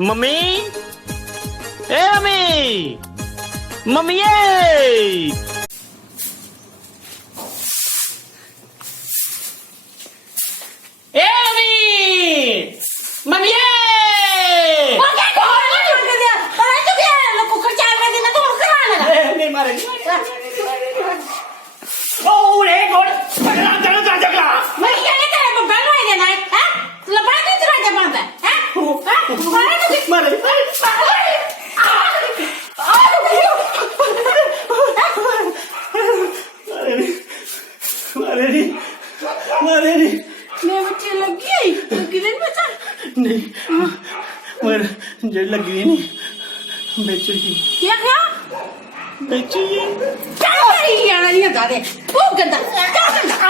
Mummy ए mummy mummy mummy नहीं मगर जड़ लगी नहीं बेचो ही क्या क्या बेचो ही क्या कर रही है? नहीं बता दे वो गंदा क्या गंदा